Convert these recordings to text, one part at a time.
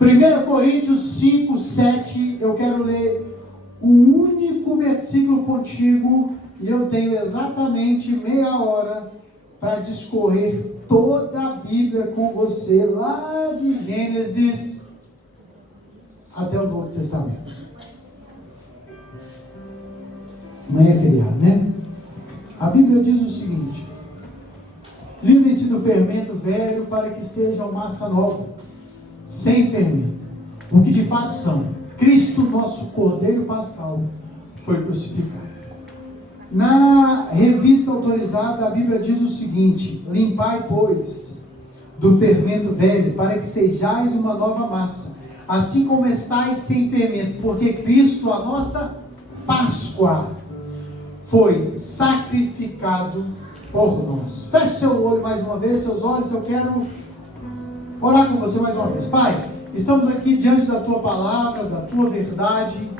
1 Coríntios 5, 7, eu quero ler o único versículo contigo, e eu tenho exatamente meia hora para discorrer toda a Bíblia com você, lá de Gênesis até o Novo Testamento. Amanhã é feriado, né? A Bíblia diz o seguinte: livrem-se do fermento velho para que sejam massa nova, sem fermento, o que de fato são. Cristo, nosso Cordeiro Pascal, foi crucificado. Na revista autorizada, a Bíblia diz o seguinte: limpai, pois, do fermento velho, para que sejais uma nova massa, assim como estáis sem fermento, porque Cristo, a nossa Páscoa, foi sacrificado por nós. Feche seu olho mais uma vez, seus olhos, eu quero orar com você mais uma vez. Pai, estamos aqui diante da Tua Palavra, da Tua verdade,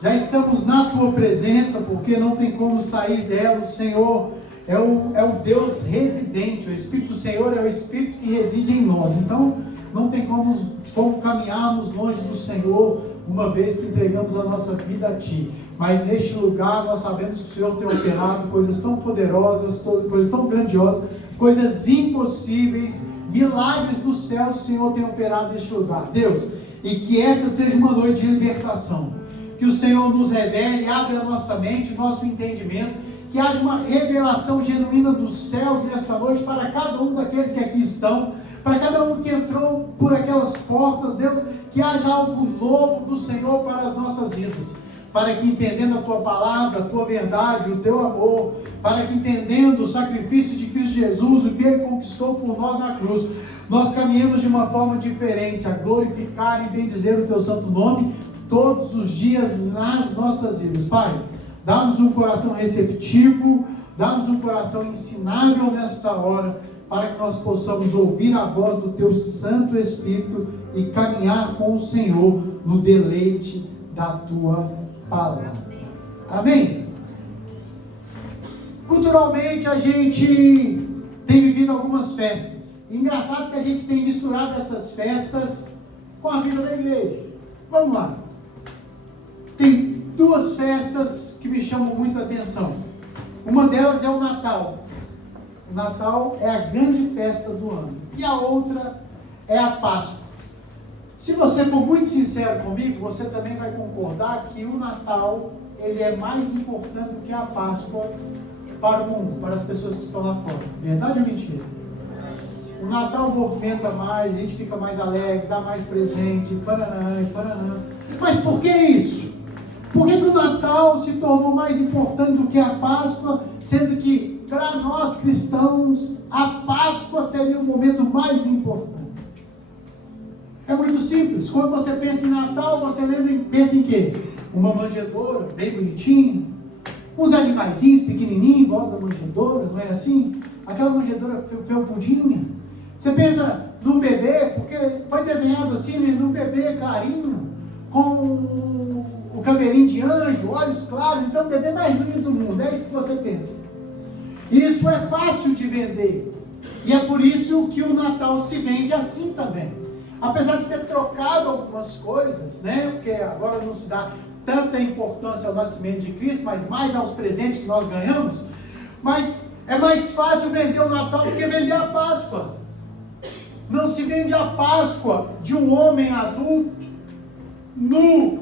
já estamos na Tua presença, porque não tem como sair dela. O Senhor é o Deus residente, o Espírito do Senhor é o Espírito que reside em nós, então não tem como caminharmos longe do Senhor, uma vez que entregamos a nossa vida a Ti. Mas neste lugar nós sabemos que o Senhor tem operado coisas tão poderosas, coisas tão grandiosas, coisas impossíveis, milagres do céu o Senhor tem operado neste lugar, Deus. E que esta seja uma noite de libertação, que o Senhor nos revele, abre a nossa mente, nosso entendimento, que haja uma revelação genuína dos céus nesta noite para cada um daqueles que aqui estão, para cada um que entrou por aquelas portas, Deus, que haja algo novo do Senhor para as nossas vidas, para que entendendo a Tua palavra, a Tua verdade, o Teu amor, para que entendendo o sacrifício de Cristo Jesus, o que Ele conquistou por nós na cruz, nós caminhemos de uma forma diferente, a glorificar e bendizer o Teu santo nome, todos os dias nas nossas vidas. Pai, dá-nos um coração receptivo, dá-nos um coração ensinável nesta hora, para que nós possamos ouvir a voz do Teu Santo Espírito e caminhar com o Senhor no deleite da Tua palavra. Amém? Culturalmente a gente tem vivido algumas festas. Engraçado que a gente tem misturado essas festas com a vida da igreja. Vamos lá. Tem duas festas que me chamam muita atenção. Uma delas é o Natal. O Natal é a grande festa do ano. E a outra é a Páscoa. Se você for muito sincero comigo, você também vai concordar que o Natal, ele é mais importante do que a Páscoa para o mundo, para as pessoas que estão lá fora. Verdade ou mentira? O Natal movimenta mais, a gente fica mais alegre, dá mais presente, paranã, paranã. Mas por que isso? Por que o Natal se tornou mais importante do que a Páscoa, sendo que, para nós cristãos, a Páscoa seria o momento mais importante? É muito simples. Quando você pensa em Natal, você pensa em quê? Uma manjedoura bem bonitinha, uns animaizinhos pequenininhos, igual da manjedoura, não é assim? Aquela manjedoura felpudinha. Você pensa num bebê, porque foi desenhado assim, né? Num bebê clarinho, com o cabelinho de anjo, olhos claros, então o bebê mais lindo do mundo, é isso que você pensa. Isso é fácil de vender, e é por isso que o Natal se vende assim também. Apesar de ter trocado algumas coisas, né? Porque agora não se dá tanta importância ao nascimento de Cristo, mas mais aos presentes que nós ganhamos. Mas é mais fácil vender o Natal do que vender a Páscoa. Não se vende a Páscoa de um homem adulto, nu,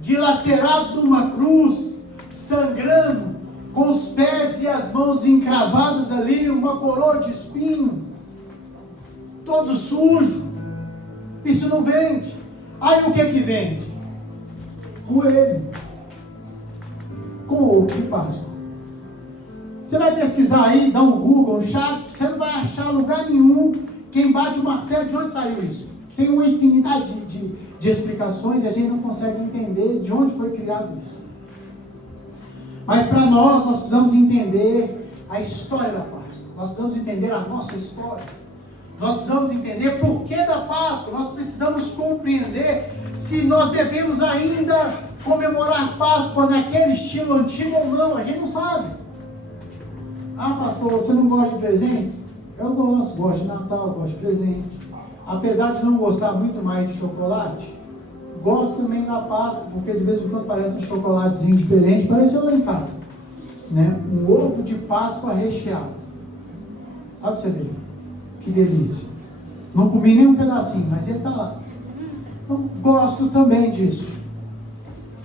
dilacerado numa cruz, sangrando, com os pés e as mãos encravados ali, uma coroa de espinho, todo sujo. Isso não vende. Aí o que é que vende? Coelho com ovo de Páscoa. Você vai pesquisar aí, dar um Google, um chat, você não vai achar lugar nenhum quem bate o martelo de onde saiu isso. Tem uma infinidade de explicações e a gente não consegue entender de onde foi criado isso. Mas para nós precisamos entender a história da Páscoa. Nós precisamos entender a nossa história. Nós precisamos entender por que da Páscoa. Nós precisamos compreender se nós devemos ainda comemorar Páscoa naquele estilo antigo ou não. A gente não sabe. Ah, pastor, você não gosta de presente? Eu gosto de Natal, gosto de presente. apesar de não gostar muito mais de chocolate, gosto também da Páscoa, porque de vez em quando parece um chocolatezinho diferente, pareceu lá em casa, né? Um ovo de Páscoa recheado. Olha pra você ver, que delícia. Não comi nem um pedacinho, mas ele está lá. Então, gosto também disso.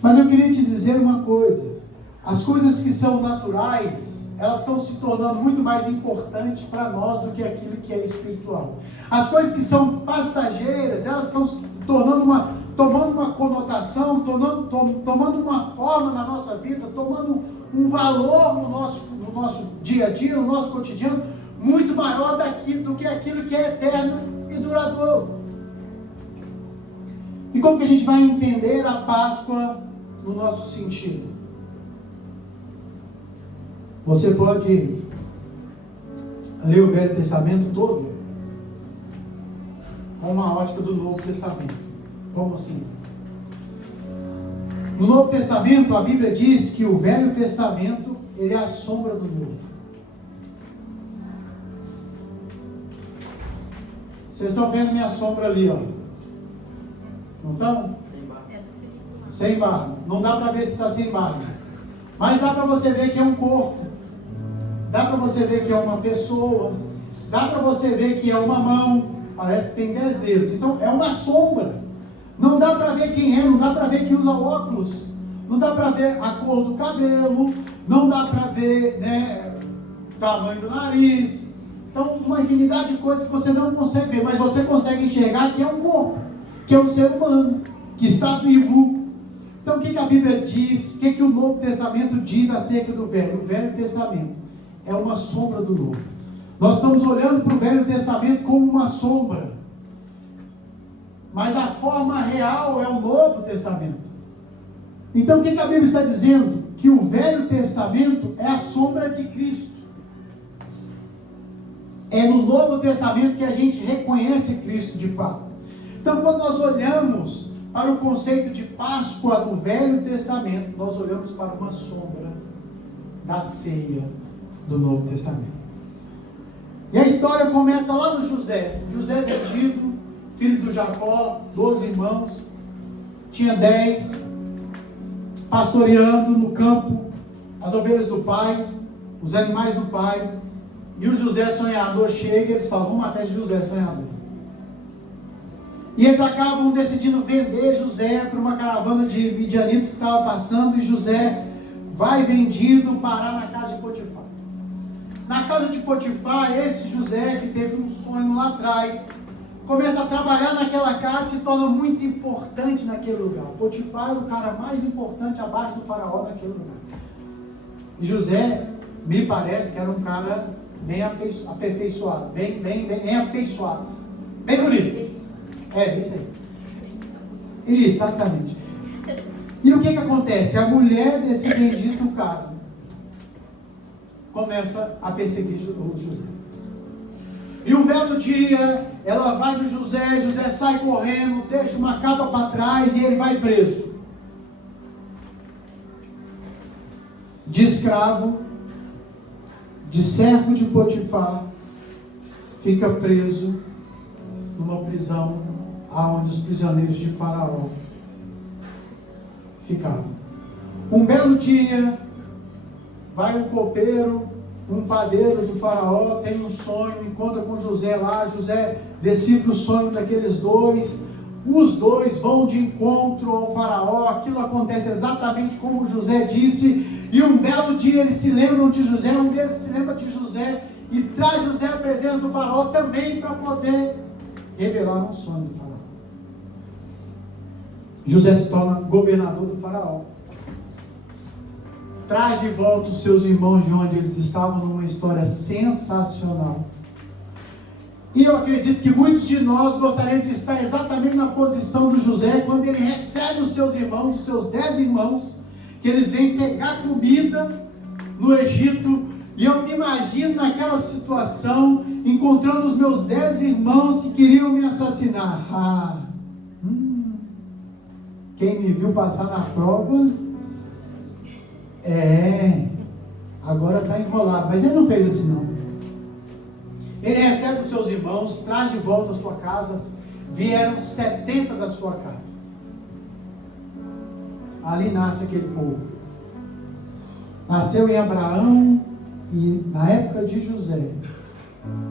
Mas eu queria te dizer uma coisa: as coisas que são naturais, elas estão se tornando muito mais importantes para nós do que aquilo que é espiritual. As coisas que são passageiras, elas estão se tomando uma conotação, tomando uma forma na nossa vida, tomando um valor no nosso dia a dia, no nosso cotidiano, muito maior do que aquilo que é eterno e duradouro. E como que a gente vai entender a Páscoa no nosso sentido? Você pode ler o Velho Testamento todo com uma ótica do Novo Testamento. Como assim? No Novo Testamento, a Bíblia diz que o Velho Testamento, ele é a sombra do Novo. Vocês estão vendo minha sombra ali, ó? Não estão? Sem barba. Não dá para ver se está sem barba. Mas dá para você ver que é um corpo. Dá para você ver que é uma pessoa. Dá para você ver que é uma mão. Parece que tem 10 dedos. Então é uma sombra. Não dá para ver quem é. Não dá para ver que usa óculos. Não dá para ver a cor do cabelo. Não dá para ver, né, o tamanho do nariz. Então, uma infinidade de coisas que você não consegue ver, mas você consegue enxergar que é um corpo, que é um ser humano, que está vivo. Então, o que a Bíblia diz, o que o Novo Testamento diz acerca do Velho? O Velho Testamento é uma sombra do Novo. Nós estamos olhando para o Velho Testamento como uma sombra, mas a forma real é o Novo Testamento. Então, o que a Bíblia está dizendo? Que o Velho Testamento é a sombra de Cristo. É no Novo Testamento que a gente reconhece Cristo de fato. Então, quando nós olhamos para o conceito de Páscoa do Velho Testamento, nós olhamos para uma sombra da ceia do Novo Testamento. E a história começa lá no José. José vendido, filho do Jacó, 12 irmãos, tinha 10, pastoreando no campo as ovelhas do pai, os animais do pai. E o José sonhador chega e eles falam: vamos matar esse José sonhador. E eles acabam decidindo vender José para uma caravana de midianitas que estava passando, e José vai vendido parar na casa de Potifar. Na casa de Potifar, esse José, que teve um sonho lá atrás, começa a trabalhar naquela casa e se torna muito importante naquele lugar. Potifar era o cara mais importante abaixo do faraó naquele lugar. E José, me parece que era um cara bem aperfeiçoado, bem apeiçoado, bem bonito. É, isso aí. Isso, exatamente. E o que acontece? A mulher desse bendito cara começa a perseguir o José. E um belo dia, ela vai no José, José sai correndo, deixa uma capa para trás e ele vai preso. De escravo, de servo de Potifar, fica preso numa prisão aonde os prisioneiros de Faraó ficavam. Um belo dia, vai um copeiro, um padeiro do Faraó, tem um sonho, encontra com José lá, José decifra o sonho daqueles dois, os dois vão de encontro ao Faraó, aquilo acontece exatamente como José disse, e um belo dia eles se lembram de José, um deles se lembra de José, e traz José à presença do Faraó também para poder revelar um sonho do Faraó. José se torna governador do Faraó. Traz de volta os seus irmãos de onde eles estavam, numa história sensacional. E eu acredito que muitos de nós gostariam de estar exatamente na posição do José, quando ele recebe os seus irmãos, os seus 10 irmãos, que eles vêm pegar comida no Egito, e eu me imagino naquela situação, encontrando os meus 10 irmãos que queriam me assassinar. Quem me viu passar na prova, agora está enrolado, mas ele não fez assim não. Ele recebe os seus irmãos, traz de volta a sua casa, vieram 70 da sua casa. Ali nasce aquele povo. Nasceu em Abraão, e na época de José,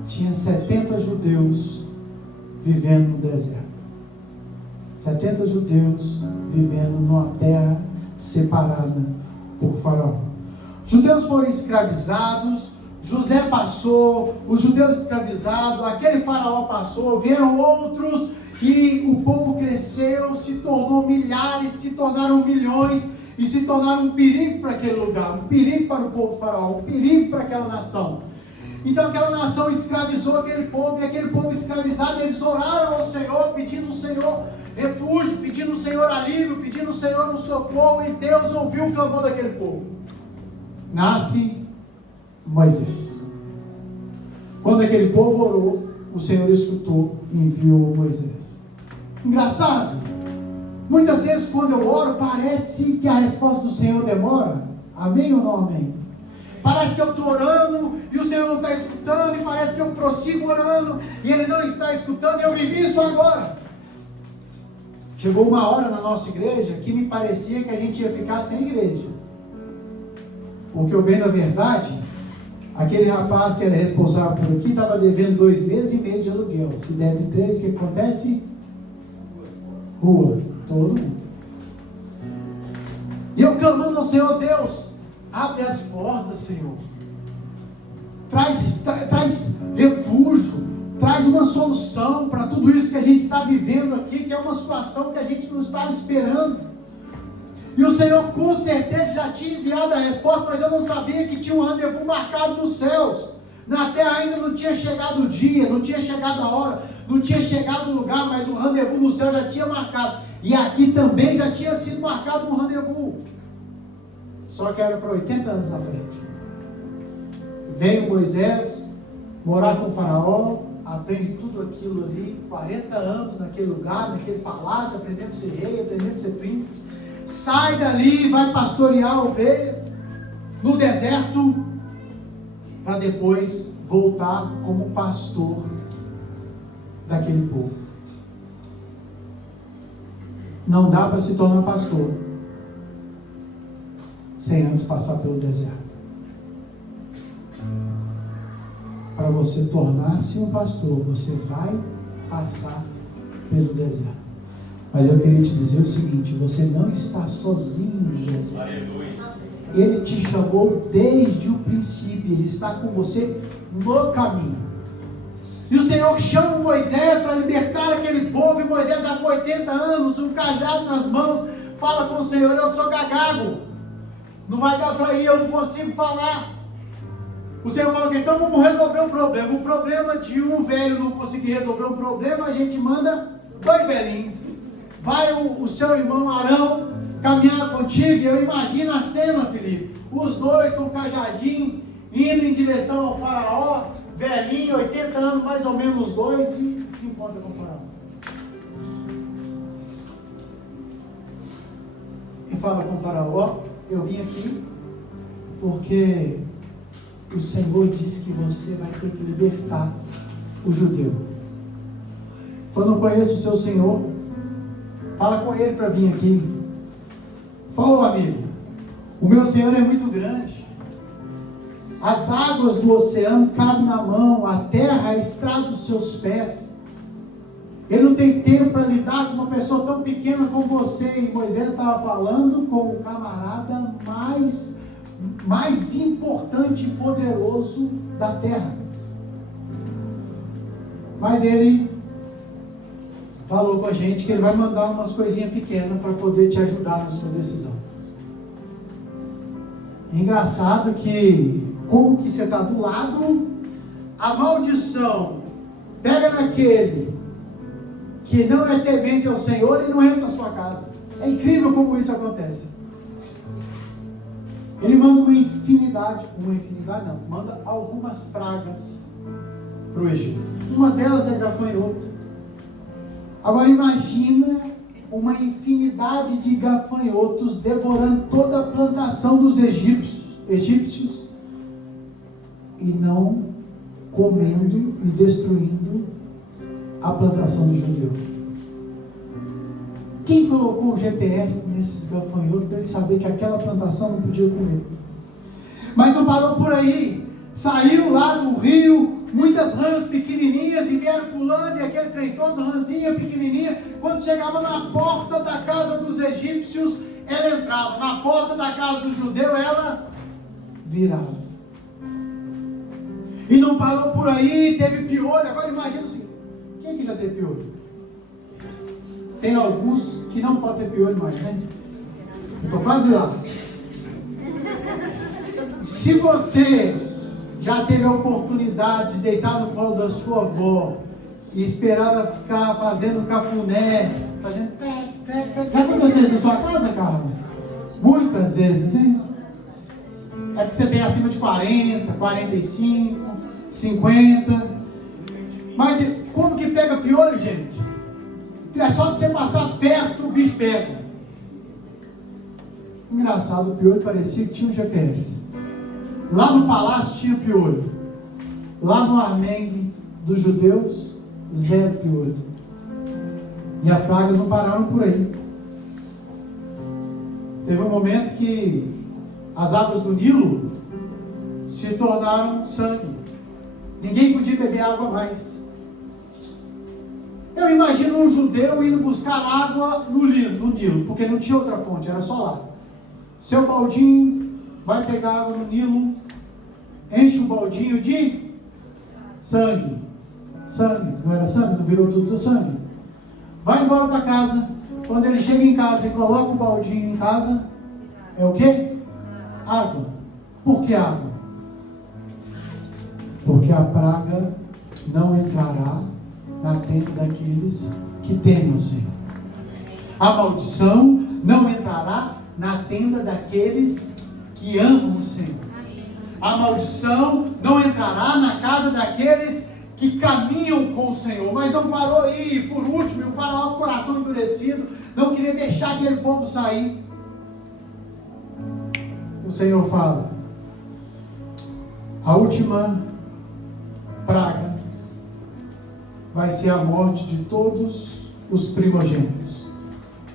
tinha 70 judeus vivendo no deserto. 70 judeus vivendo numa terra separada por Faraó. Judeus foram escravizados, José passou, os judeus escravizados, aquele Faraó passou, vieram outros, e o povo cresceu, se tornou milhares, se tornaram milhões, e se tornaram um perigo para aquele lugar, um perigo para o povo Faraó, um perigo para aquela nação. Então aquela nação escravizou aquele povo, e aquele povo escravizado, eles oraram ao Senhor, pedindo ao Senhor refúgio, pedindo ao Senhor alívio, pedindo ao Senhor um socorro, e Deus ouviu o clamor daquele povo. Nasce Moisés. Quando aquele povo orou, o Senhor escutou e enviou Moisés. Engraçado, muitas vezes quando eu oro, parece que a resposta do Senhor demora. Amém ou não amém? Parece que eu estou orando e o Senhor não está escutando, e parece que eu prossigo orando e Ele não está escutando, e eu vivi isso agora. Chegou uma hora na nossa igreja que me parecia que a gente ia ficar sem igreja. Porque o bem da verdade, aquele rapaz que era responsável por aqui estava devendo 2 meses e meio de aluguel. Se deve 3, o que acontece? Rua, todo mundo. E eu clamando ao Senhor, Deus, abre as portas, Senhor. Traz refúgio, traz uma solução para tudo isso que a gente está vivendo aqui, que é uma situação que a gente não estava esperando. E o Senhor com certeza já tinha enviado a resposta, mas eu não sabia que tinha um rendezvous marcado nos céus. Na terra ainda não tinha chegado o dia, não tinha chegado a hora, não tinha chegado o lugar, mas o rendezvous no céu já tinha marcado. E aqui também já tinha sido marcado um rendezvous. Só que era para 80 anos à frente. Veio Moisés morar com o Faraó, aprende tudo aquilo ali, 40 anos naquele lugar, naquele palácio, aprendendo a ser rei, aprendendo a ser príncipe. Sai dali e vai pastorear ovelhas no deserto, para depois voltar como pastor daquele povo. Não dá para se tornar pastor sem antes passar pelo deserto. Para você tornar-se um pastor, você vai passar pelo deserto. Mas eu queria te dizer o seguinte: você não está sozinho no deserto. Ele te chamou desde o princípio, Ele está com você no caminho. E o Senhor chama Moisés para libertar aquele povo, e Moisés já com 80 anos, um cajado nas mãos, fala com o Senhor: eu sou gagago, não vai dar para ir, eu não consigo falar. O Senhor falou que então vamos resolver o problema. O problema de um velho não conseguir resolver um problema, a gente manda 2 velhinhos. Vai o seu irmão Arão caminhar contigo, e eu imagino a cena, Felipe, os 2 com o cajadinho, indo em direção ao Faraó, velhinho, 80 anos mais ou menos os 2, e se encontra com o Faraó. E fala com o Faraó: eu vim aqui porque o Senhor disse que você vai ter que libertar o judeu. Eu não conheço o seu Senhor. Fala com ele para vir aqui. Fala, amigo, o meu Senhor é muito grande. As águas do oceano cabem na mão, a terra é a estrada dos seus pés. Ele não tem tempo para lidar com uma pessoa tão pequena como você. E Moisés estava falando com o camarada mais importante e poderoso da terra. Mas ele falou com a gente que ele vai mandar umas coisinhas pequenas para poder te ajudar na sua decisão. É engraçado que, como que você está do lado, a maldição pega naquele que não é temente ao Senhor e não entra na sua casa. É incrível como isso acontece. Ele manda manda algumas pragas para o Egito. Uma delas é gafanhoto. Agora imagina uma infinidade de gafanhotos devorando toda a plantação dos egípcios e não comendo e destruindo a plantação do judeu. Quem colocou o GPS nesses gafanhotos para ele saber que aquela plantação não podia comer? Mas não parou por aí. Saíram lá do rio, muitas rãs pequenininhas, e vieram pulando, e aquele trem todo, rãzinha pequenininha. Quando chegava na porta da casa dos egípcios, ela entrava. Na porta da casa do judeu, ela virava. E não parou por aí, teve piolho. Agora imagina o seguinte: quem aqui já teve piolho? Tem alguns que não podem ter piolho mais, né? Eu estou quase lá. Se você já teve a oportunidade de deitar no colo da sua avó e esperar ela ficar fazendo cafuné, fazendo... Já aconteceu isso na sua casa, Carla? Muitas vezes, né? É porque você tem acima de 40, 45, 50. Mas como que pega piolho, gente? É só de você passar perto, o bicho pega. Engraçado, o piolho parecia que tinha um GPS. Lá no palácio tinha piolho. Lá no armengue dos judeus, zero piolho. E as pragas não pararam por aí. Teve um momento que as águas do Nilo se tornaram sangue. Ninguém podia beber água mais. Eu imagino um judeu indo buscar água no Nilo, porque não tinha outra fonte, era só lá. Seu baldinho vai pegar água no Nilo, enche o baldinho de sangue. Sangue, não era sangue? Não virou tudo sangue? Vai embora para casa. Quando ele chega em casa e coloca o baldinho em casa, é o quê? Água. Por que água? Porque a praga não entrará na tenda daqueles que temem o Senhor. A maldição não entrará na tenda daqueles que amam o Senhor. A maldição não entrará na casa daqueles que caminham com o Senhor. Mas não parou aí. Por último, e o faraó, coração endurecido, não queria deixar aquele povo sair. O Senhor fala: a última praga vai ser a morte de todos os primogênitos.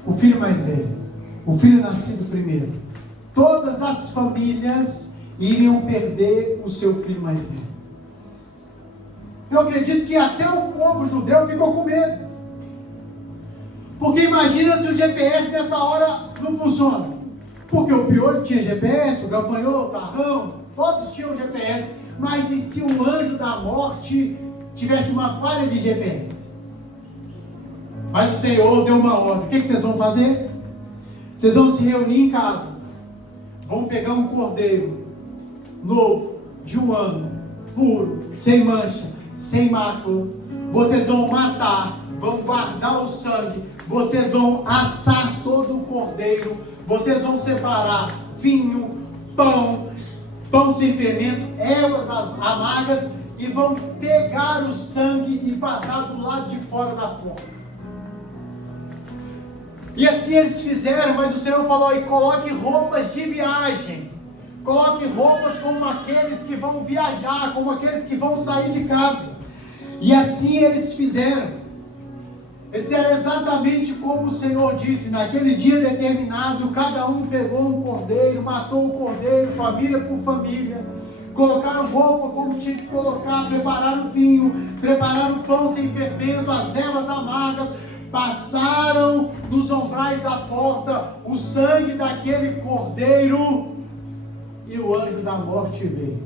O filho mais velho, o filho nascido primeiro. Todas as famílias iriam perder o seu filho mais velho. Eu acredito que até o povo judeu ficou com medo. Porque imagina se o GPS nessa hora não funciona. Porque o piolho tinha GPS, o gafanhoto, o tarrão, todos tinham GPS. Mas e se o anjo da morte tivesse uma falha de GPS? Mas o Senhor deu uma ordem. O que vocês vão fazer? Vocês vão se reunir em casa. Vão pegar um cordeiro novo, de 1 ano, puro, sem mancha, sem mácula. Vocês vão matar, vão guardar o sangue. Vocês vão assar todo o cordeiro. Vocês vão separar vinho, pão sem fermento, ervas amargas, e vão pegar o sangue e passar do lado de fora da porta. E assim eles fizeram, mas o Senhor falou: e coloque roupas de viagem. Coloque roupas como aqueles que vão viajar, como aqueles que vão sair de casa. E assim eles fizeram. Eles fizeram exatamente como o Senhor disse. Naquele dia determinado, cada um pegou um cordeiro, matou o cordeiro, família por família. Colocaram roupa como tinha que colocar, prepararam vinho, prepararam pão sem fermento, as ervas amargas, passaram nos umbrais da porta o sangue daquele cordeiro, e o anjo da morte veio.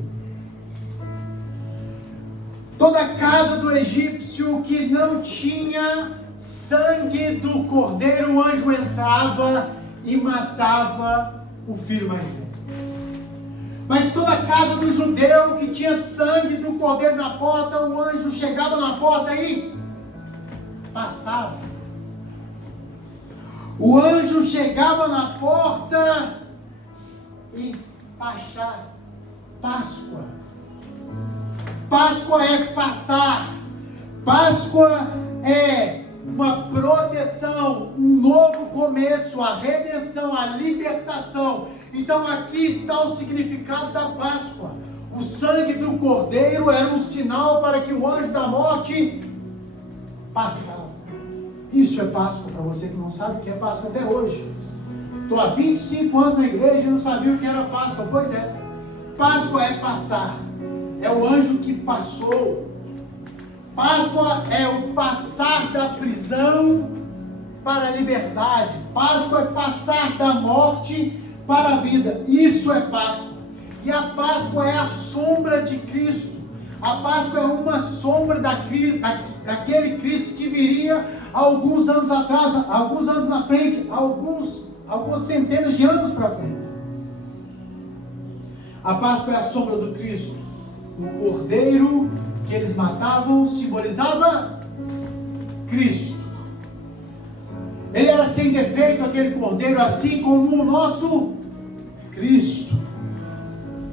Toda a casa do egípcio que não tinha sangue do cordeiro, o anjo entrava e matava o filho mais velho. Mas toda a casa do judeu que tinha sangue do cordeiro na porta, o anjo chegava na porta e passava. O anjo chegava na porta e Páscoa. Páscoa é passar. Páscoa é uma proteção, um novo começo, a redenção, a libertação. Então aqui está o significado da Páscoa. O sangue do cordeiro era um sinal para que o anjo da morte passava. Isso é Páscoa, para você que não sabe o que é Páscoa até hoje. Estou há 25 anos na igreja e não sabia o que era Páscoa. Pois é, Páscoa é passar, é o anjo que passou. Páscoa é o passar da prisão para a liberdade. Páscoa é passar da morte para a vida. Isso é Páscoa. E a Páscoa é a sombra de Cristo. A Páscoa é uma sombra daquele Cristo que viria alguns anos atrás, alguns anos na frente, algumas centenas de anos para frente. A Páscoa é a sombra do Cristo. O cordeiro que eles matavam simbolizava Cristo. Ele era sem defeito, aquele cordeiro, assim como o nosso Cristo.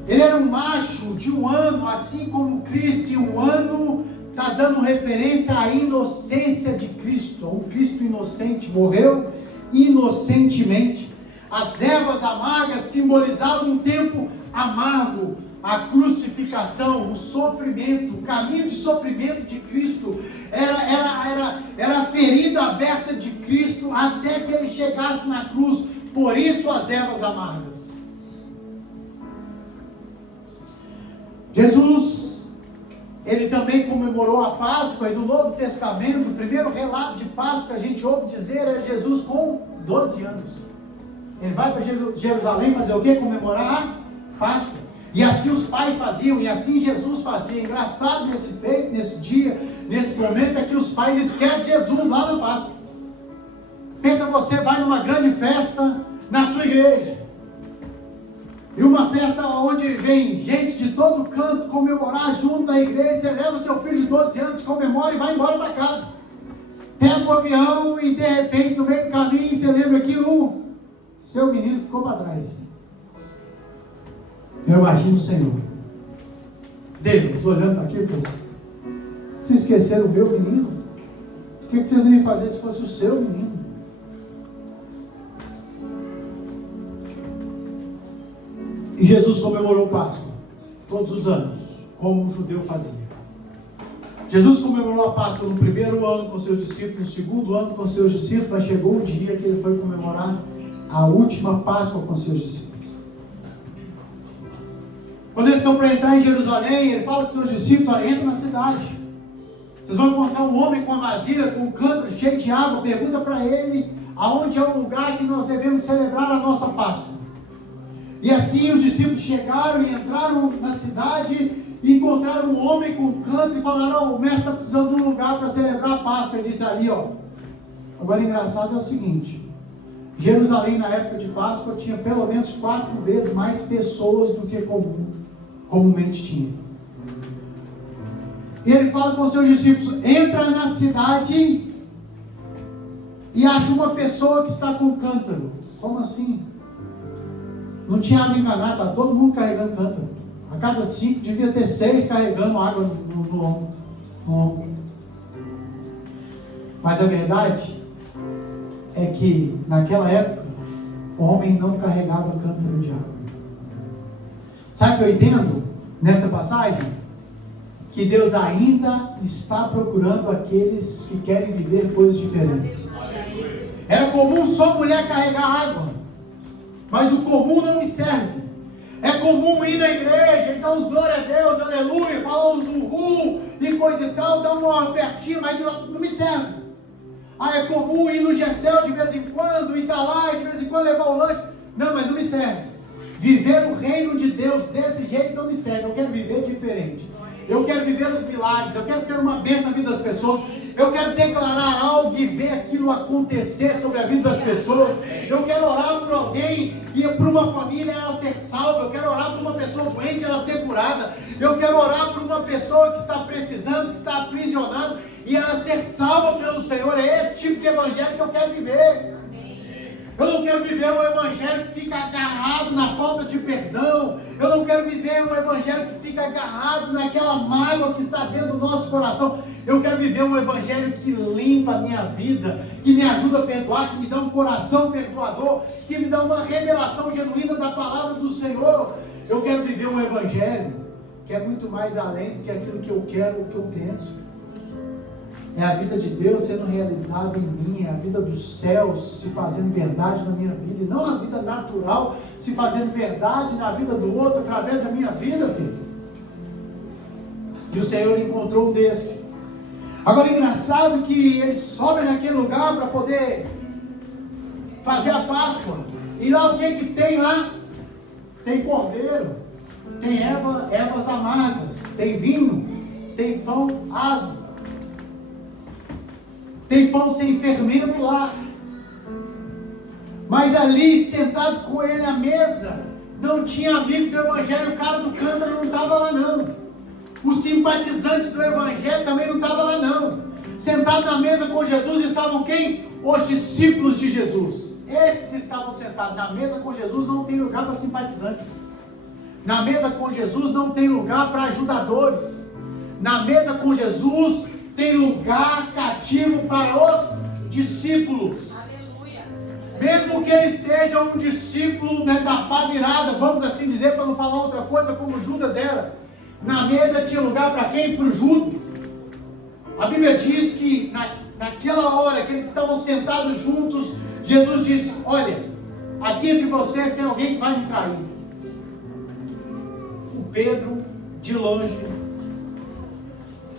Ele era um macho de 1 ano, assim como Cristo, e 1 ano está dando referência à inocência de Cristo. Um Cristo inocente, morreu inocentemente. As ervas amargas simbolizavam um tempo amargo, a crucificação, o sofrimento, o caminho de sofrimento de Cristo, era a ferida aberta de Cristo até que ele chegasse na cruz. Por isso as ervas amargas. Jesus, ele também comemorou a Páscoa, e no Novo Testamento, o primeiro relato de Páscoa que a gente ouve dizer é Jesus com 12 anos. Ele vai para Jerusalém fazer o quê? Comemorar a Páscoa. E assim os pais faziam, e assim Jesus fazia. Engraçado nesse dia, nesse momento, é que os pais esquecem Jesus lá na Páscoa. Pensa, você vai numa grande festa na sua igreja, e uma festa onde vem gente de todo canto comemorar junto da igreja. Você leva o seu filho de 12 anos, comemora e vai embora para casa. Pega o avião e de repente no meio do caminho você lembra que o seu menino ficou para trás. Eu imagino o Senhor, Deus, olhando para aquilo e falou assim: se esqueceram o meu menino, o que vocês iriam fazer se fosse o seu menino? E Jesus comemorou Páscoa todos os anos, como o judeu fazia. Jesus comemorou a Páscoa no primeiro ano com seus discípulos, no segundo ano com seus discípulos, mas chegou o dia que ele foi comemorar a última Páscoa com seus discípulos. Quando eles estão para entrar em Jerusalém, ele fala com seus discípulos: olha, entra na cidade. Vocês vão encontrar um homem com uma vasilha, com um cântaro cheio de água. Pergunta para ele aonde é o lugar que nós devemos celebrar a nossa Páscoa. E assim os discípulos chegaram e entraram na cidade e encontraram um homem com um cântaro e falaram: o mestre está precisando de um lugar para celebrar a Páscoa. Ele disse ali, ó. Agora, engraçado é o seguinte: Jerusalém na época de Páscoa tinha pelo menos 4 vezes mais pessoas do que comumente tinha. E ele fala com os seus discípulos: entra na cidade e acha uma pessoa que está com um cântaro. Como assim? Não tinha água encanada, está todo mundo carregando cântaro. A cada 5 devia ter 6 carregando água no ombro. Mas a verdade é que naquela época o homem não carregava cântaro de água. Sabe o que eu entendo nessa passagem? Que Deus ainda está procurando aqueles que querem viver coisas diferentes. Era comum só mulher carregar água, mas o comum não me serve. É comum ir na igreja, então os glória a Deus, aleluia, falar os uhul e coisa e tal, dar uma ofertinha, mas não me serve. Ah, é comum ir no Gessel de vez em quando, e estar lá, e de vez em quando levar o lanche. Não, mas não me serve. Viver o reino de Deus desse jeito não me serve. Eu quero viver diferente. Eu quero viver os milagres. Eu quero ser uma bênção na vida das pessoas. Eu quero declarar algo e ver aquilo acontecer sobre a vida das pessoas. Eu quero orar por alguém e por uma família ela ser salva. Eu quero orar por uma pessoa doente ela ser curada. Eu quero orar por uma pessoa que está precisando, que está aprisionada, e ela ser salva pelo Senhor. É esse tipo de evangelho que eu quero viver. Eu não quero viver um evangelho que fica agarrado na falta de perdão. Eu não quero viver um evangelho que fica agarrado naquela mágoa que está dentro do nosso coração. Eu quero viver um evangelho que limpa a minha vida, que me ajuda a perdoar, que me dá um coração perdoador, que me dá uma revelação genuína da palavra do Senhor. Eu quero viver um evangelho que é muito mais além do que aquilo que eu quero, o que eu penso. É a vida de Deus sendo realizada em mim, é a vida dos céus se fazendo verdade na minha vida, e não a vida natural se fazendo verdade na vida do outro através da minha vida, filho. E o Senhor encontrou um desse. Agora, engraçado que eles sobem naquele lugar para poder fazer a Páscoa. E lá o que tem lá? Tem cordeiro, tem ervas amargas, tem vinho, tem pão asmo, tem pão sem fermento lá. Mas ali, sentado com ele à mesa, não tinha amigo do Evangelho, o cara do cântaro não estava lá não. O simpatizante do Evangelho também não estava lá não. Sentado na mesa com Jesus estavam quem? Os discípulos de Jesus. Esses estavam sentados. Na mesa com Jesus não tem lugar para simpatizante. Na mesa com Jesus não tem lugar para ajudadores. Na mesa com Jesus tem lugar cativo para os discípulos. Aleluia. Mesmo que ele seja um discípulo, né, da pá virada, vamos assim dizer, para não falar outra coisa, como Judas era. Na mesa tinha lugar para quem? Para o Judas. A Bíblia diz que naquela hora que eles estavam sentados juntos, Jesus disse: olha, aqui entre vocês tem alguém que vai me trair. O Pedro, de longe,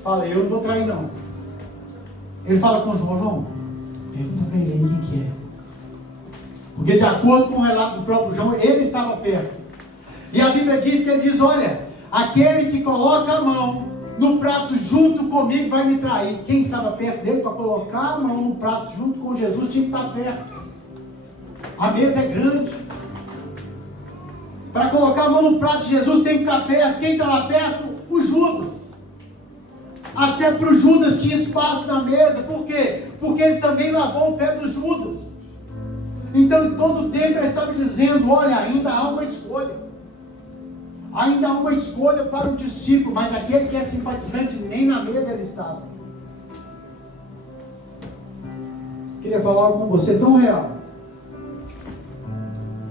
fala: eu não vou trair não. Ele fala com João: pergunta para ele aí quem que é. Porque de acordo com o relato do próprio João, ele estava perto. E a Bíblia diz que ele diz: olha, aquele que coloca a mão no prato junto comigo vai me trair. Quem estava perto dele para colocar a mão no prato junto com Jesus tinha que estar perto. A mesa é grande. Para colocar a mão no prato de Jesus tem que estar perto. Quem está lá perto? O Judas. Até para o Judas tinha espaço na mesa. Por quê? Porque ele também lavou o pé do Judas. Então em todo tempo ele estava dizendo: olha, ainda há uma escolha. Ainda há uma escolha para o discípulo, mas aquele que é simpatizante, nem na mesa ele estava. Queria falar algo com você tão real.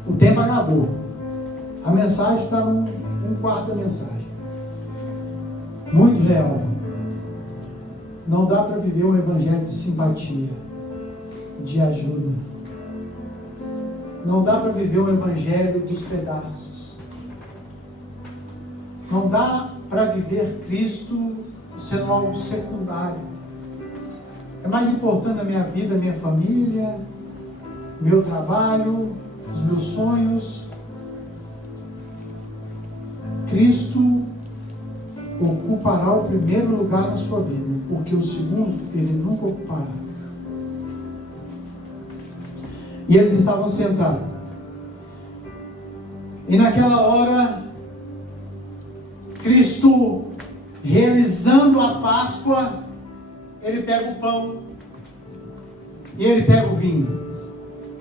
O tempo acabou. A mensagem está num quarto da mensagem. Muito real. Não dá para viver um evangelho de simpatia, de ajuda. Não dá para viver um evangelho dos pedaços. Não dá para viver Cristo sendo algo secundário. É mais importante a minha vida, a minha família, meu trabalho, os meus sonhos. Cristo ocupará o primeiro lugar na sua vida, porque o segundo ele nunca ocupará. E eles estavam sentados. E naquela hora, Cristo, realizando a Páscoa, ele pega o pão e ele pega o vinho.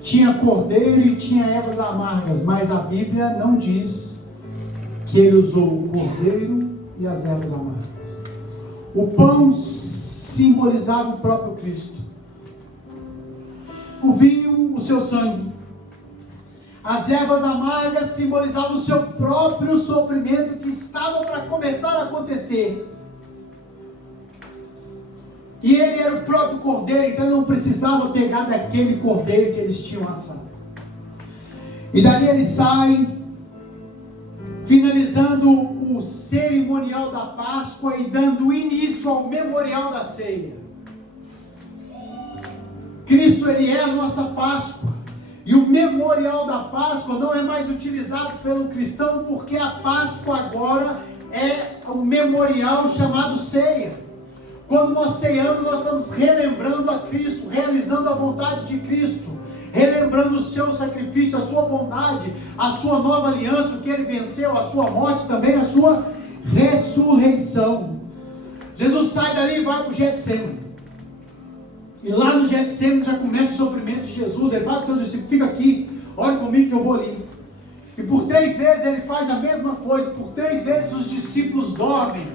Tinha cordeiro e tinha ervas amargas, mas a Bíblia não diz que ele usou o cordeiro e as ervas amargas. O pão simbolizava o próprio Cristo. O vinho, o seu sangue. As ervas amargas simbolizavam o seu próprio sofrimento que estava para começar a acontecer. E ele era o próprio cordeiro, então ele não precisava pegar daquele cordeiro que eles tinham assado. E dali ele sai, finalizando o cerimonial da Páscoa e dando início ao memorial da ceia. Cristo, ele é a nossa Páscoa. E o memorial da Páscoa não é mais utilizado pelo cristão, porque a Páscoa agora é um memorial chamado ceia. Quando nós ceiamos, nós estamos relembrando a Cristo, realizando a vontade de Cristo, relembrando o seu sacrifício, a sua bondade, a sua nova aliança, o que ele venceu, a sua morte também, a sua ressurreição. Jesus sai dali e vai para o Getsemane. E lá no Getsemane já começa o sofrimento de Jesus. Ele fala com seus discípulos: fica aqui, olha comigo que eu vou ali. E por 3 vezes ele faz a mesma coisa. Por 3 vezes os discípulos dormem.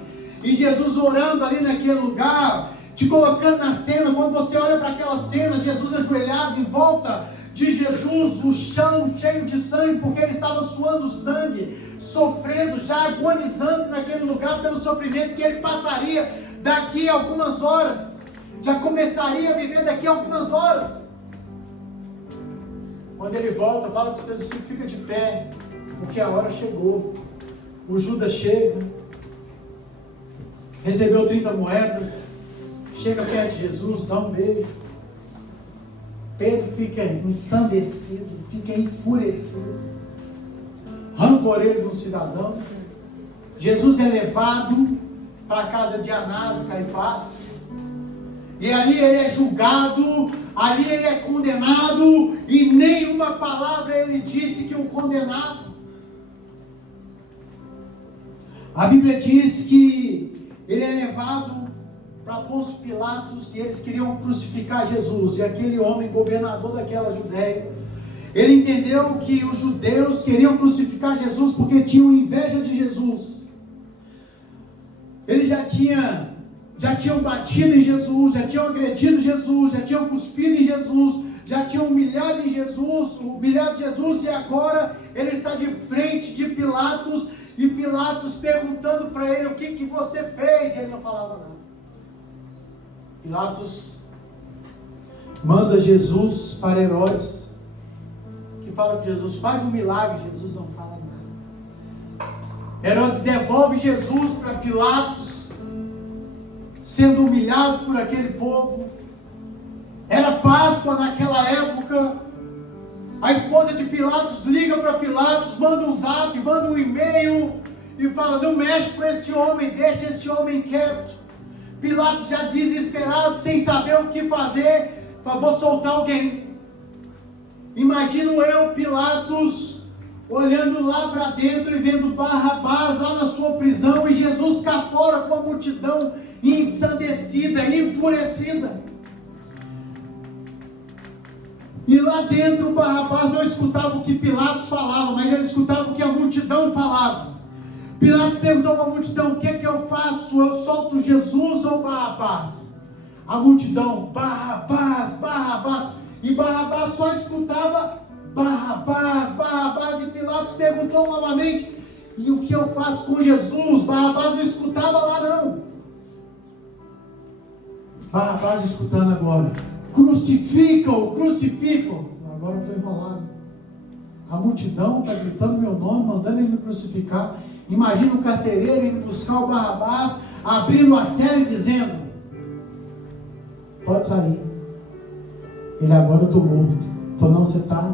E Jesus orando ali naquele lugar, te colocando na cena. Quando você olha para aquela cena, Jesus ajoelhado em volta de Jesus, o chão cheio de sangue, porque ele estava suando sangue, sofrendo, já agonizando naquele lugar pelo sofrimento que ele passaria daqui a algumas horas. já começaria a viver daqui a algumas horas. Quando ele volta, fala para o seu discípulo, fica de pé, porque a hora chegou. O Judas chega, recebeu 30 moedas, chega perto de Jesus, dá um beijo. Pedro fica ensandecido, fica enfurecido, arranca a orelha de um cidadão. Jesus é levado para a casa de Anás e Caifás, e ali ele é julgado, ali ele é condenado, e nenhuma palavra ele disse que o condenava. A Bíblia diz que ele é levado para Pôncio Pilatos, e eles queriam crucificar Jesus, e aquele homem, governador daquela Judéia, ele entendeu que os judeus queriam crucificar Jesus porque tinham inveja de Jesus. Eles já tinham batido em Jesus, já tinham agredido Jesus, já tinham cuspido em Jesus, já tinham humilhado Jesus, e agora ele está de frente de Pilatos, e Pilatos perguntando para ele, o que você fez? E ele não falava nada. Pilatos manda Jesus para Herodes, que fala que Jesus faz um milagre, Jesus não fala nada. Herodes devolve Jesus para Pilatos, sendo humilhado por aquele povo. Era Páscoa naquela época. A esposa de Pilatos liga para Pilatos, manda um zap, manda um e-mail e fala, não mexe com esse homem, deixa esse homem quieto. Pilatos já desesperado, sem saber o que fazer, fala, vou soltar alguém. Imagino eu, Pilatos, olhando lá para dentro e vendo Barrabás lá na sua prisão, e Jesus cá fora com a multidão ensandecida, enfurecida. E lá dentro Barrabás não escutava o que Pilatos falava, mas ele escutava o que a multidão falava. Pilatos perguntou para a multidão, o que é que eu faço? Eu solto Jesus ou Barrabás? A multidão, Barrabás, Barrabás. E Barrabás só escutava Barrabás, Barrabás. E Pilatos perguntou novamente, e o que eu faço com Jesus? Barrabás não escutava lá não. Barrabás escutando agora, crucificam, crucificam. Agora eu estou enrolado. A multidão está gritando meu nome, mandando ele me crucificar. Imagina o carcereiro indo buscar o Barrabás, abrindo a cela e dizendo, pode sair. Ele, agora eu estou morto. Falou, não, você está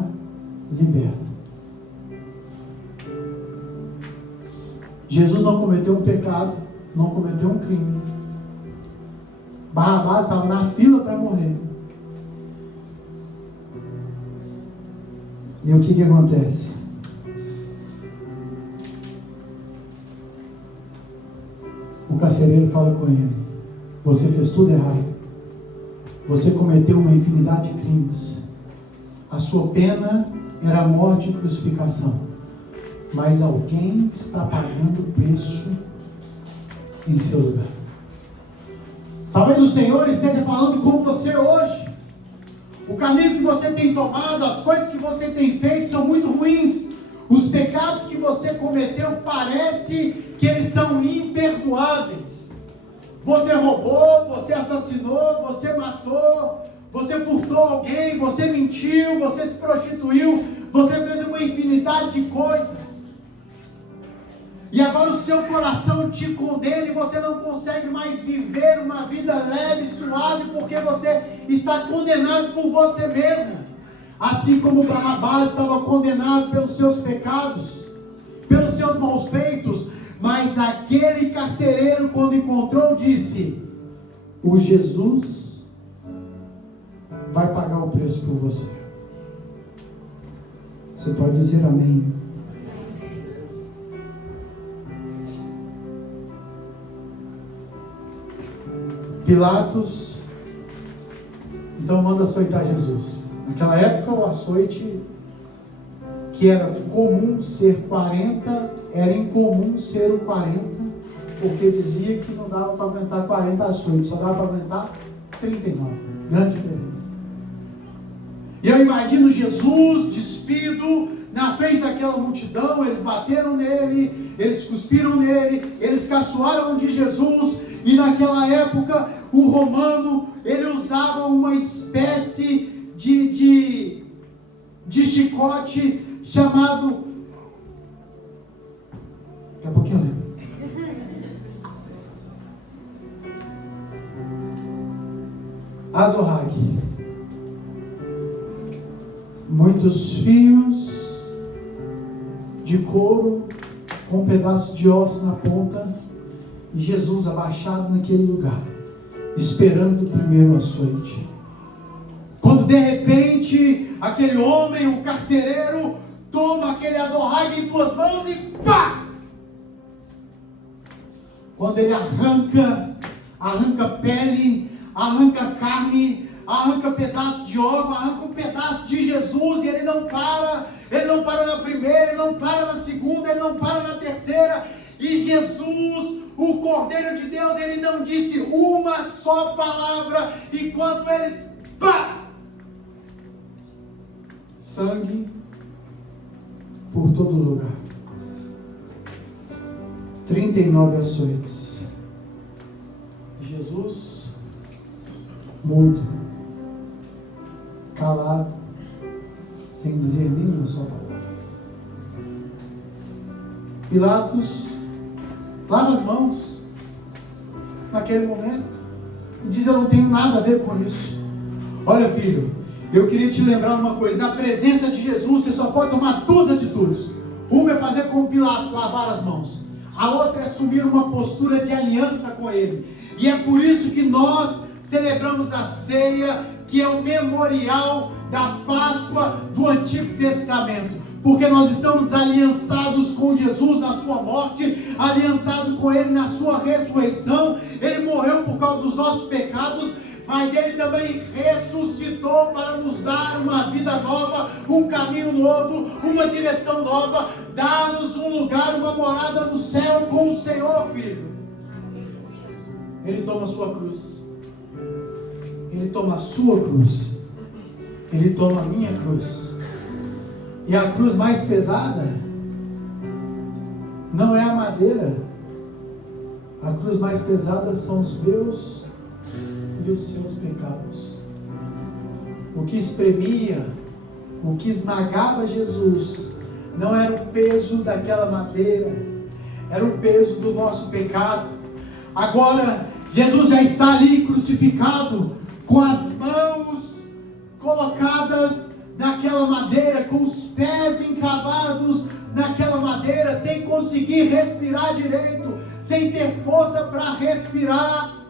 liberto. Jesus não cometeu um pecado, não cometeu um crime. Barrabás estava na fila para morrer. E o que acontece? O carcereiro fala com ele, você fez tudo errado. Você cometeu uma infinidade de crimes. A sua pena era a morte e crucificação. Mas alguém está pagando o preço em seu lugar. Talvez o Senhor esteja falando com você hoje. O caminho que você tem tomado, as coisas que você tem feito são muito ruins. Os pecados que você cometeu parece que eles são imperdoáveis. Você roubou, você assassinou, você matou, você furtou alguém, você mentiu, você se prostituiu, você fez uma infinidade de coisas. E agora o seu coração te condena e você não consegue mais viver uma vida leve e suave porque você está condenado por você mesmo. Assim como Barrabás estava condenado pelos seus pecados, pelos seus maus feitos, mas aquele carcereiro, quando encontrou, disse, o Jesus vai pagar o preço por você. Você pode dizer amém? Pilatos então manda açoitar Jesus. Naquela época o açoite, que era comum ser 40, era incomum ser o 40, porque dizia que não dava para aguentar 40 açoites, só dava para aguentar 39. Grande diferença. E eu imagino Jesus despido na frente daquela multidão. Eles bateram nele, eles cuspiram nele, eles caçoaram de Jesus, E naquela época, o romano, ele usava uma espécie de chicote chamado... Daqui a pouquinho eu lembro. Azorrague. Muitos fios de couro com um pedaço de osso na ponta, e Jesus abaixado naquele lugar, esperando o primeiro açoite. Quando de repente aquele homem, o carcereiro, toma aquele azorrague em duas mãos e pá! Quando ele arranca pele, arranca carne, arranca pedaço de órgão, arranca um pedaço de Jesus, e ele não para na primeira, ele não para na segunda, ele não para na terceira. E Jesus, o Cordeiro de Deus, ele não disse uma só palavra, enquanto eles, pá! Sangue por todo lugar. 39 açoites. Jesus, mudo, calado, sem dizer nenhuma só palavra. Pilatos lava as mãos naquele momento e diz: eu não tenho nada a ver com isso. Olha, filho, eu queria te lembrar uma coisa: na presença de Jesus você só pode tomar duas atitudes. Uma é fazer como Pilatos, lavar as mãos. A outra é assumir uma postura de aliança com Ele. E é por isso que nós celebramos a ceia, que é o memorial da Páscoa do Antigo Testamento. Porque nós estamos aliançados com Jesus na sua morte, aliançados com Ele na sua ressurreição. Ele morreu por causa dos nossos pecados, mas Ele também ressuscitou para nos dar uma vida nova, um caminho novo, uma direção nova, dar-nos um lugar, uma morada no céu com o Senhor, filho. Ele toma a sua cruz, Ele toma a sua cruz, Ele toma a minha cruz. E a cruz mais pesada não é a madeira, a cruz mais pesada são os meus e os seus pecados. O que espremia, o que esmagava Jesus, não era o peso daquela madeira, era o peso do nosso pecado. Agora, Jesus já está ali crucificado, com as mãos colocadas naquela madeira, com os pés encravados naquela madeira, sem conseguir respirar direito, sem ter força para respirar.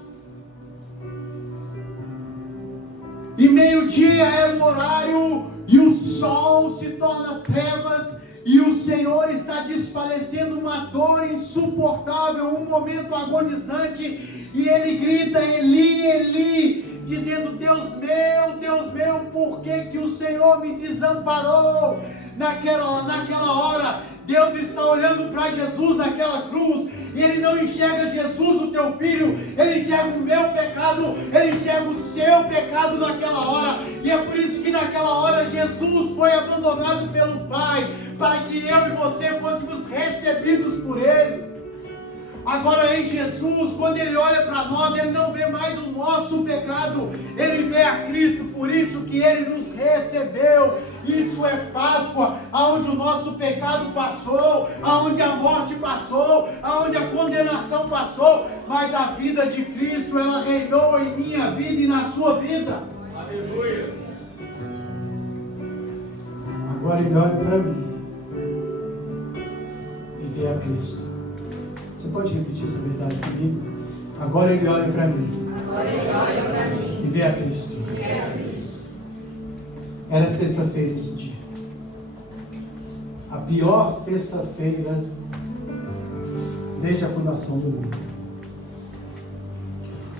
E meio-dia era o horário, e o sol se torna trevas, e o Senhor está desfalecendo, uma dor insuportável, um momento agonizante, e ele grita: Eli, Eli, dizendo: Deus meu, por que o Senhor me desamparou? Naquela hora, Deus está olhando para Jesus naquela cruz, e Ele não enxerga Jesus, o teu filho, Ele enxerga o meu pecado, Ele enxerga o seu pecado naquela hora, e é por isso que naquela hora Jesus foi abandonado pelo Pai, para que eu e você fôssemos recebidos por Ele. Agora em Jesus, quando Ele olha para nós, Ele não vê mais o nosso pecado, Ele vê a Cristo, por isso que Ele nos recebeu. Isso é Páscoa, aonde o nosso pecado passou, aonde a morte passou, aonde a condenação passou, mas a vida de Cristo, ela reinou em minha vida e na sua vida. Aleluia! Agora Ele olha para mim e vê a Cristo. Você pode repetir essa verdade comigo? Agora Ele olha para mim. E vê a Cristo. Era sexta-feira esse dia. A pior sexta-feira desde a fundação do mundo.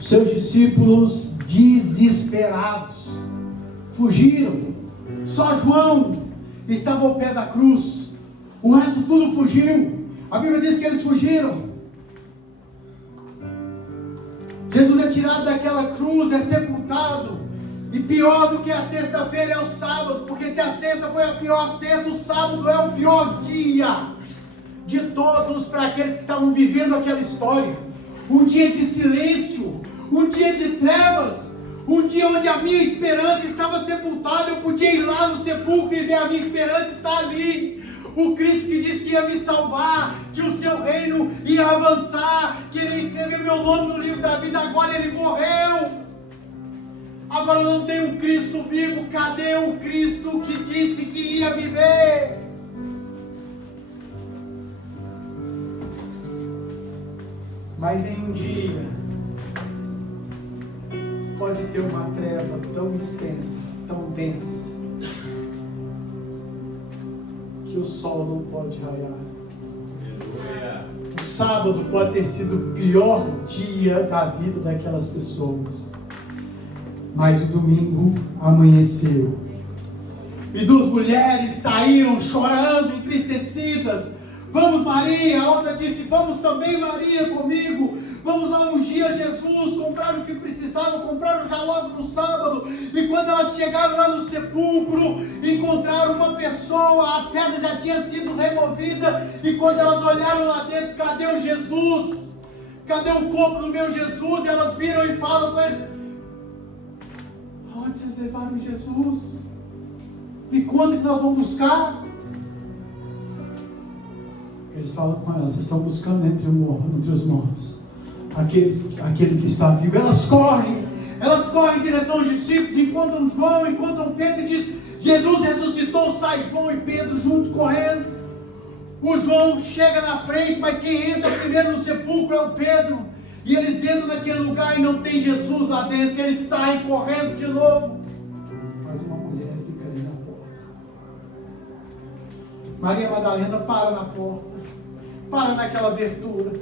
Os seus discípulos desesperados fugiram. Só João estava ao pé da cruz. O resto tudo fugiu. A Bíblia diz que eles fugiram. Jesus é tirado daquela cruz, é sepultado. E pior do que a sexta-feira é o sábado, porque se a sexta foi a pior sexta, o sábado é o pior dia de todos para aqueles que estavam vivendo aquela história. um dia de silêncio, um dia de trevas, um dia onde a minha esperança estava sepultada. Eu podia ir lá no sepulcro e ver a minha esperança está ali. O Cristo que disse que ia me salvar, que o seu reino ia avançar, que ele ia escrever meu nome no livro da vida. Agora ele morreu. Agora não tem um Cristo vivo. Cadê o Cristo que disse que ia viver? Mas em um dia pode ter uma treva tão extensa, tão densa, que o sol não pode raiar. O sábado pode ter sido o pior dia da vida daquelas pessoas, mas o domingo amanheceu e duas mulheres saíram chorando, entristecidas. Vamos, Maria. A outra disse: vamos também, Maria, comigo. Vamos lá ungir a Jesus. Compraram o que precisavam, compraram já logo no sábado. E quando elas chegaram lá no sepulcro, encontraram uma pessoa, a pedra já tinha sido removida. E quando elas olharam lá dentro, cadê o Jesus? Cadê o corpo do meu Jesus? E elas viram e falam com eles: aonde vocês levaram Jesus? Me conta que nós vamos buscar. Eles falam com elas: vocês estão buscando entre os mortos aquele que está vivo. Elas correm em direção aos discípulos, encontram João, encontram Pedro e dizem: Jesus ressuscitou. Sai João e Pedro juntos correndo. O João chega na frente, mas quem entra primeiro no sepulcro é o Pedro. E eles entram naquele lugar e não tem Jesus lá dentro. Eles saem correndo de novo. Mas uma mulher fica ali na porta. Maria Madalena para na porta, para naquela abertura,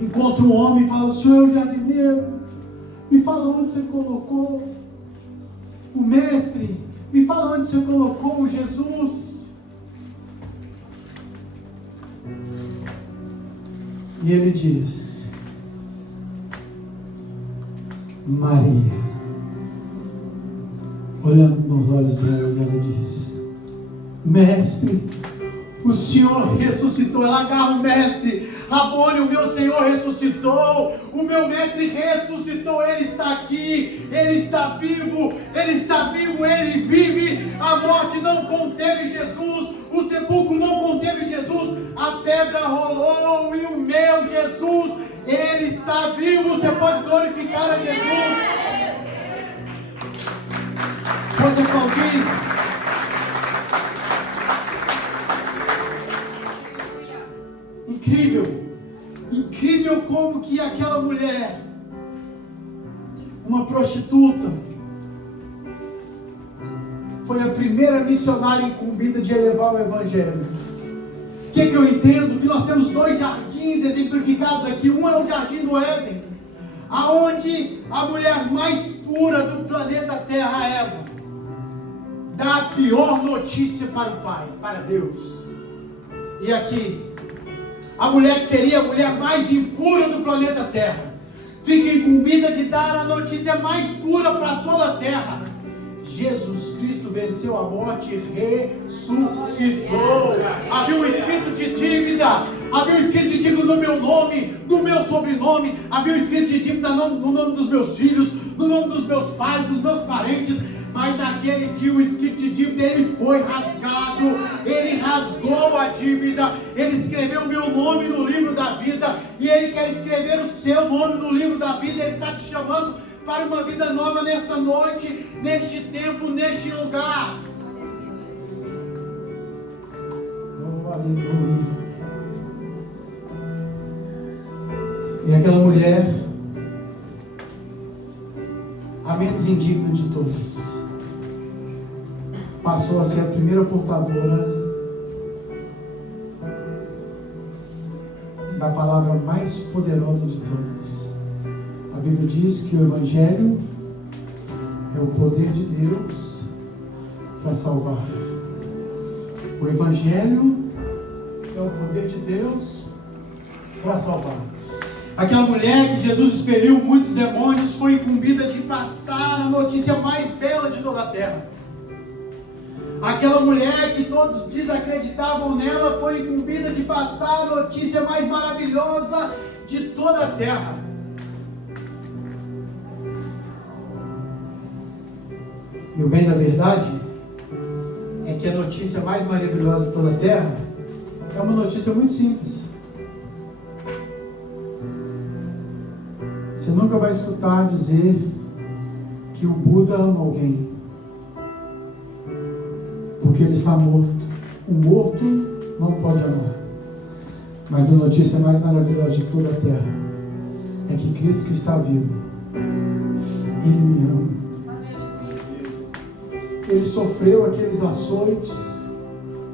encontra um homem e fala: Senhor, eu jardineiro, me fala onde você colocou o mestre, me fala onde você colocou o Jesus. E ele diz: Maria. Olhando nos olhos dela, ela disse: Mestre, o Senhor ressuscitou. Ela agarra o mestre: Rabone, o meu Senhor ressuscitou, o meu mestre ressuscitou, ele está aqui, ele está vivo, ele vive. A morte não conteve Jesus, o sepulcro não conteve Jesus, a pedra rolou e o meu Jesus, ele está vivo. Você pode glorificar a Jesus. Pode aplaudir. Incrível como que aquela mulher, uma prostituta, foi a primeira missionária incumbida de elevar o Evangelho. O que eu entendo? Que nós temos dois jardins exemplificados aqui. Um é o Jardim do Éden, aonde a mulher mais pura do planeta Terra, Eva, dá a pior notícia para o Pai, para Deus. E aqui, a mulher que seria a mulher mais impura do planeta Terra, fica incumbida de dar a notícia mais pura para toda a Terra: Jesus Cristo venceu a morte e ressuscitou. Havia um escrito de dívida, havia um escrito de dívida no meu nome, no meu sobrenome, havia um escrito de dívida no nome dos meus filhos, no nome dos meus pais, dos meus parentes. Mas naquele dia o escrito de dívida, ele foi rasgado, ele rasgou a dívida, ele escreveu o meu nome no livro da vida, e ele quer escrever o seu nome no livro da vida. Ele está te chamando para uma vida nova nesta noite, neste tempo, neste lugar. Oh, aleluia. E aquela mulher, a menos indigna de todas, passou a ser a primeira portadora da palavra mais poderosa de todas. A Bíblia diz que o Evangelho é o poder de Deus para salvar. O Evangelho é o poder de Deus para salvar. Aquela mulher que Jesus expeliu muitos demônios foi incumbida de passar a notícia mais bela de toda a terra. Aquela mulher que todos desacreditavam nela foi incumbida de passar a notícia mais maravilhosa de toda a terra. E o bem da verdade é que a notícia mais maravilhosa de toda a terra é uma notícia muito simples. Você nunca vai escutar dizer que o Buda ama alguém, porque ele está morto. O morto não pode amar. Mas a notícia mais maravilhosa de toda a terra é que Cristo que está vivo, Ele me ama. Ele sofreu aqueles açoites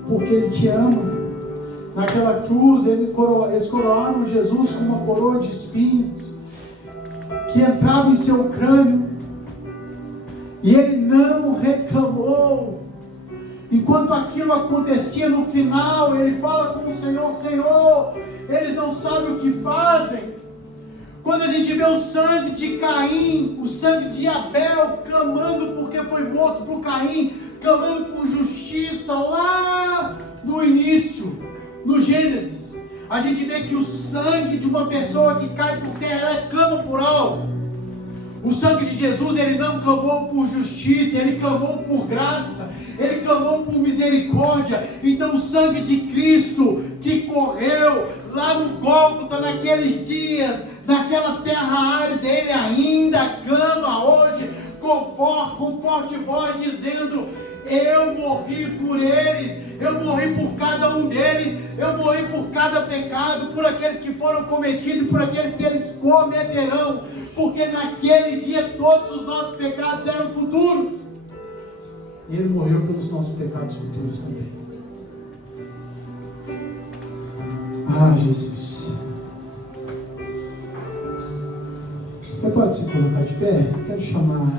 porque Ele te ama. Naquela cruz eles coroaram Jesus com uma coroa de espinhos que entrava em seu crânio, e Ele não reclamou. Enquanto aquilo acontecia, no final Ele fala com o Senhor: Senhor, eles não sabem o que fazem. Quando a gente vê o sangue de Caim, o sangue de Abel, clamando porque foi morto por Caim, clamando por justiça lá no início, no Gênesis, a gente vê que o sangue de uma pessoa que cai por terra, ela clama por algo. O sangue de Jesus, Ele não clamou por justiça, Ele clamou por graça, Ele clamou por misericórdia. Então o sangue de Cristo que correu lá no Gólgota naqueles dias, naquela terra árida, Ele ainda clama hoje com forte voz, dizendo: eu morri por eles, eu morri por cada um deles, eu morri por cada pecado, por aqueles que foram cometidos, por aqueles que eles cometerão, porque naquele dia todos os nossos pecados eram futuros. E Ele morreu pelos nossos pecados futuros também. Ah, Jesus. Você pode se colocar de pé? Quero chamar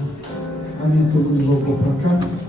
a minha turma de louvor para cá.